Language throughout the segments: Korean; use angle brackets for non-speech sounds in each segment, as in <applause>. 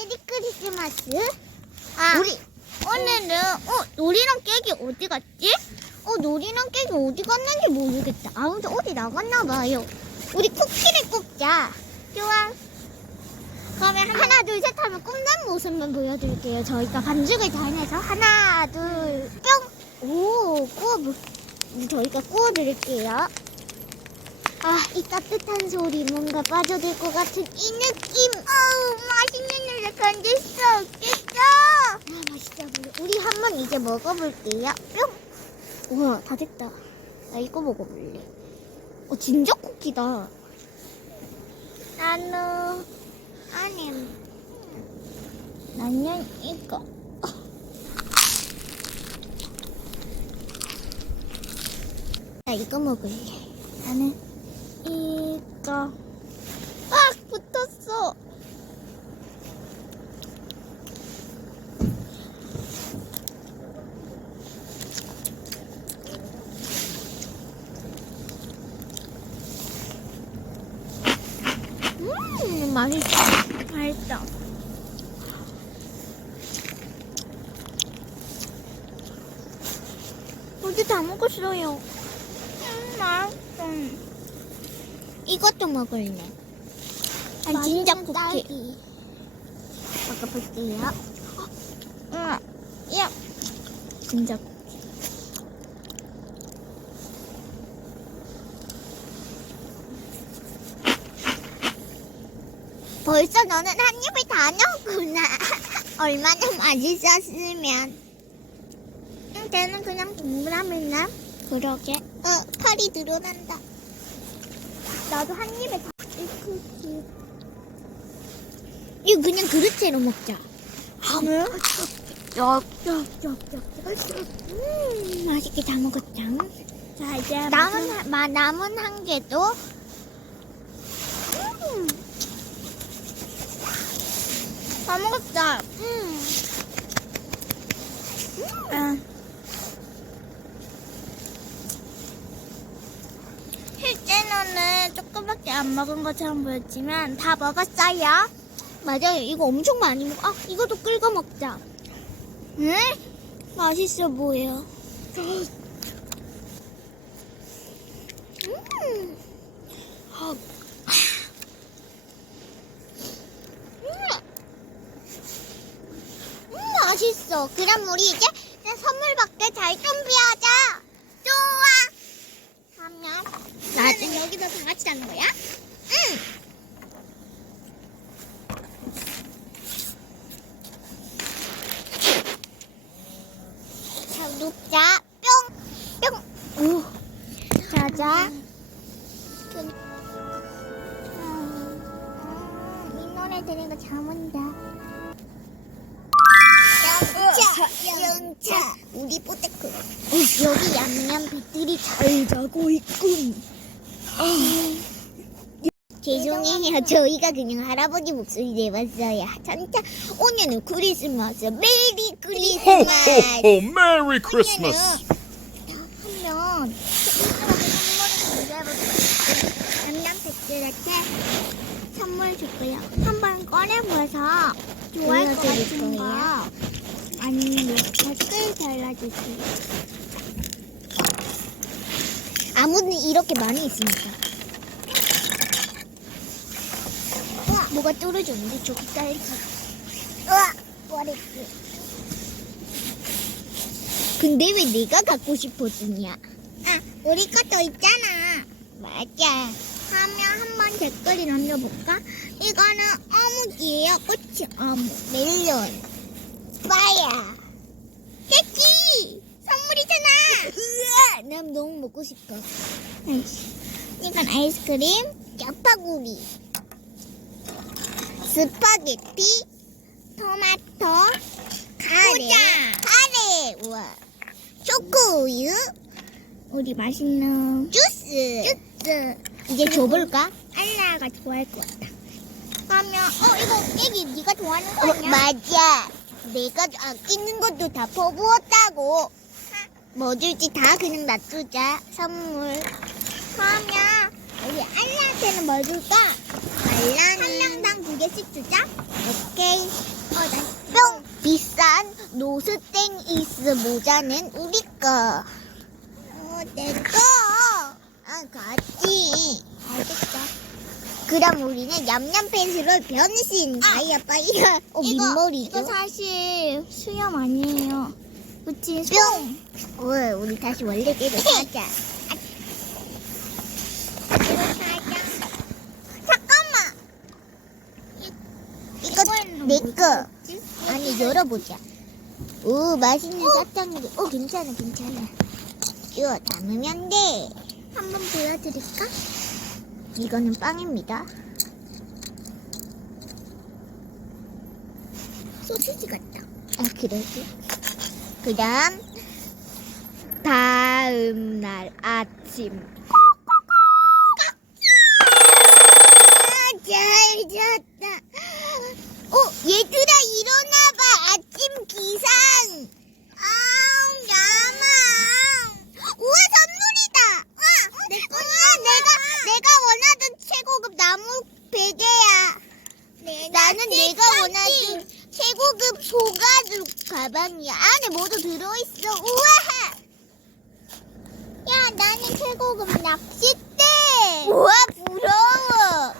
메리 크리스마스. 아, 우리 오늘은 어 놀이랑 깨기 어디 갔지? 어 놀이랑 깨기 어디 갔는지 모르겠다. 아무튼 어디 나갔나 봐요. 우리 쿠키를 꼽자. 좋아. 그러면 하나 둘 셋 하면 꼽는 모습만 보여드릴게요. 저희가 반죽을 다 해서 하나 둘 뿅. 오 구워 저희가 구워드릴게요. 아, 이 따뜻한 소리 뭔가 빠져들 것 같은 이 느낌. 어우, 맛있는 냄새 건질 수 없겠어. 아, 맛있어 보여. 우리 한번 이제 먹어볼게요. 뿅. 우와, 다 됐다. 나 이거 먹어볼래. 어, 진짜 쿠키다. 나는 아니, 나는 이거. 나 이거 먹을래. 나는 이거. 아, 붙었어. 음, 맛있어. 맛있다. 어제 다 먹었어요. 음, 맛있어. 이것도 먹을래. 아, 진짜 쿠키. 먹어볼게요. 응, 야, 진짜 쿠키. 벌써 너는 한 입을 다 넣었구나. <laughs> 얼마나 맛있었으면. 응, 걔는 그냥 동그라미나. 그러게. 어, 팔이 늘어난다. 나도 한 입에 다. 이 쿠키. 이거 그냥 그릇째로 먹자. 아, 왜? 음, 맛있게 다 먹었다. 자, 이제 남은, 한- 마, 남은 한 개도. 다 먹었다. 음. 아. 실제로는 조금밖에 안 먹은 것처럼 보였지만 다 먹었어요. 맞아요. 이거 엄청 많이 먹어. 아, 이것도 끓여 먹자. 응? 맛있어 보여. 음. 아. 음, 맛있어. 그럼 우리 이제 선물 받게 잘 준비하자. 좋아. 하면 나중에 여기서 다 같이 자는 거야? 응. 자, 눕자. 뿅. 뿅. 오. 자자. 그- 음, 이 노래 들으니까 잠 온다. 영차. 우리 뽀테크. 어, 여기 양념 배들이 잘 자고 있군. 아. 죄송해요. 저희가 그냥 할아버지 목소리 내봤어요. 진짜 오늘은 크리스마스. 메리 크리스마스. Christmas! 하면 선물을 준비해볼게요. 남남 팬들한테 선물 줄게요. 한번 꺼내보셔서 좋아할 것 같은 거 아니면 댓글 달아주세요. 아무튼 이렇게 많이 있으니까. 우와, 뭐가 떨어졌는데 저기 딸기. 우와, 머리띠. 근데 왜 내가 갖고 싶어지냐? 아, 우리 것도 있잖아. 맞아. 하면 한번 댓글이 남겨볼까? 이거는 어묵이에요. 꽃이 어묵. 멜론. 빠야. 새끼! 선물이잖아! 으아! 난 너무 먹고 싶어. 이건 아이스크림, 짜파구리, 스파게티, 토마토, 카레, 카레, 우와. 초코우유, 우리 맛있는 주스, 주스. 이제 줘볼까? 알라가 좋아할 것 같다. 그러면 어 이거 애기 네가 좋아하는 거 아니야? 맞아. 내가 아끼는 것도 다 퍼부었다고. 뭐 줄지 다 그냥 놔두자. 선물. 그러면 우리 알라한테는 뭐 줄까? 한 명당 두 개씩 주자. 오케이 어, 나뿅 비싼 노스땡이스 모자는 우리 거 어, 내 거. 아, 같이. 그럼 우리는 얌얌 펜슬로 변신. 아. 아이야, 빠이야. 어, 이거, 민머리죠? 이거 사실 수염 아니에요. 그치? 뿅! 어, 우리 다시 원래대로 하자. 잠깐만! 이거 내 뭐지? 거. 아니, 열어보자. 오, 맛있는 사탕이. 오, 괜찮아, 괜찮아. 이거 담으면 돼. 한번 보여드릴까? 이거는 빵입니다. 소시지 같다. 아, 그러지. 그 다음, 다음 날 아침. 아, 잘 잤다. 어, 얘들아, 일어나봐. 아침 기상. 아, 야망. 우와, 선물이다. 와, 내 거야. 내가, 내가 원하던 최고급 나무 베개야. 나는 내가 원하는 최고급 소 가죽 가방이야. 안에 모두 들어있어. 우와! 야, 나는 최고급 낚싯대. 우와, 부러워.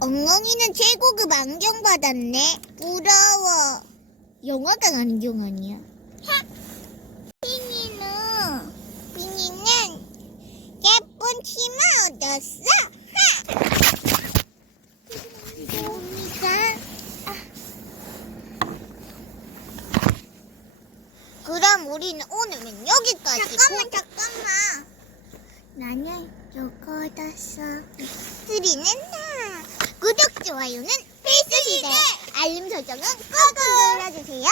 엉엉이는 최고급 안경 받았네. 부러워. 영화관 안경 아니야? 핑이는 빈이는 예쁜 치마 얻었어. 뭡니까? 그럼 우리는 오늘은 여기까지. 잠깐만, 잠깐만. 나는 요거 얻었어. 쓰리는 나. 구독, 좋아요는 필수 시대. 알림 설정은 꾹꾹 눌러주세요.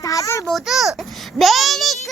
다들 모두 메리